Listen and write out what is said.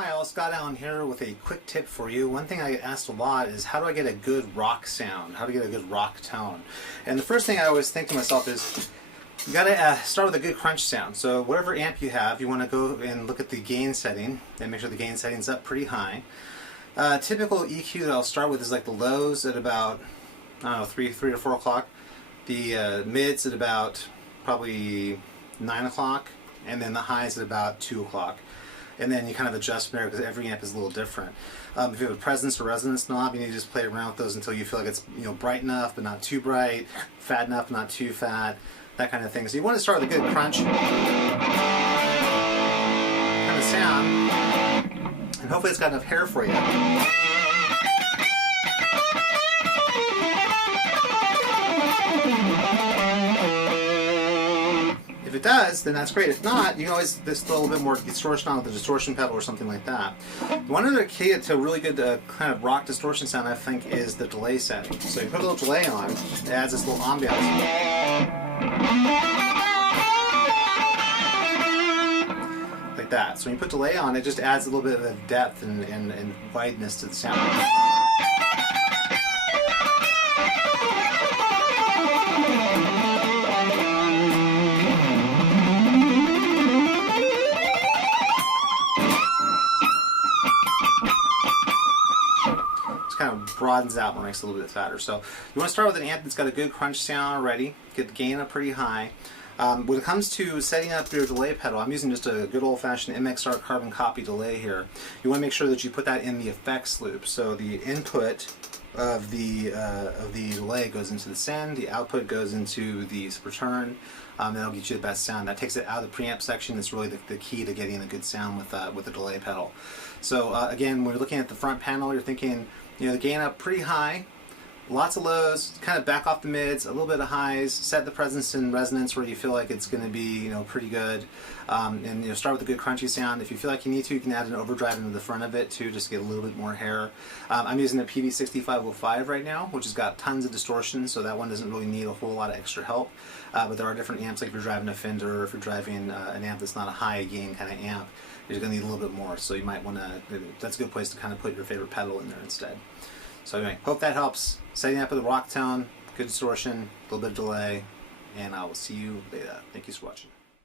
Hi all, Scott Allen here with a quick tip for you. One thing I get asked a lot is how do I get a good rock sound? How to get a good rock tone? And the first thing I always think to myself is you gotta start with a good crunch sound. So whatever amp you have, you want to go and look at the gain setting and make sure the gain setting's up pretty high. Typical EQ that I'll start with is like the lows at about, I don't know, 3 to 4 o'clock. The mids at about probably 9 o'clock. And then the highs at about 2 o'clock. And then you kind of adjust from there because every amp is a little different. If you have a presence or resonance knob, you need to just play around with those until you feel like it's bright enough but not too bright, fat enough but not too fat, that kind of thing. So you want to start with a good crunch kind of sound, and hopefully it's got enough hair for you. If it does, then that's great. If not, you can always just a little bit more distortion on with the distortion pedal or something like that. One other key to a really good kind of rock distortion sound, I think, is the delay setting. So you put a little delay on, it adds this little ambiance. Like that. So when you put delay on, it just adds a little bit of depth and wideness to the sound. Kind of broadens out and makes it a little bit fatter. So you want to start with an amp that's got a good crunch sound already, get the gain up pretty high. When it comes to setting up your delay pedal, I'm using just a good old-fashioned MXR carbon copy delay here. You want to make sure that you put that in the effects loop. So the input of the delay goes into the send, the output goes into the return. That'll get you the best sound. That takes it out of the preamp section. That's really the key to getting a good sound with the delay pedal. So again, when you're looking at the front panel, you're thinking, the gain up pretty high, lots of lows, kind of back off the mids, a little bit of highs, set the presence and resonance where you feel like it's going to be, pretty good, and start with a good crunchy sound. If you feel like you need to, you can add an overdrive into the front of it too, just to get a little bit more hair. I'm using a PV6505 right now, which has got tons of distortion, so that one doesn't really need a whole lot of extra help. But there are different amps, like if you're driving a Fender, or if you're driving an amp that's not a high gain kind of amp, you're going to need a little bit more, so you might want to, that's a good place to kind of put your favorite pedal in there instead. So anyway, hope that helps. Setting up with a rock tone, good distortion, a little bit of delay, and I will see you later. Thank you for watching.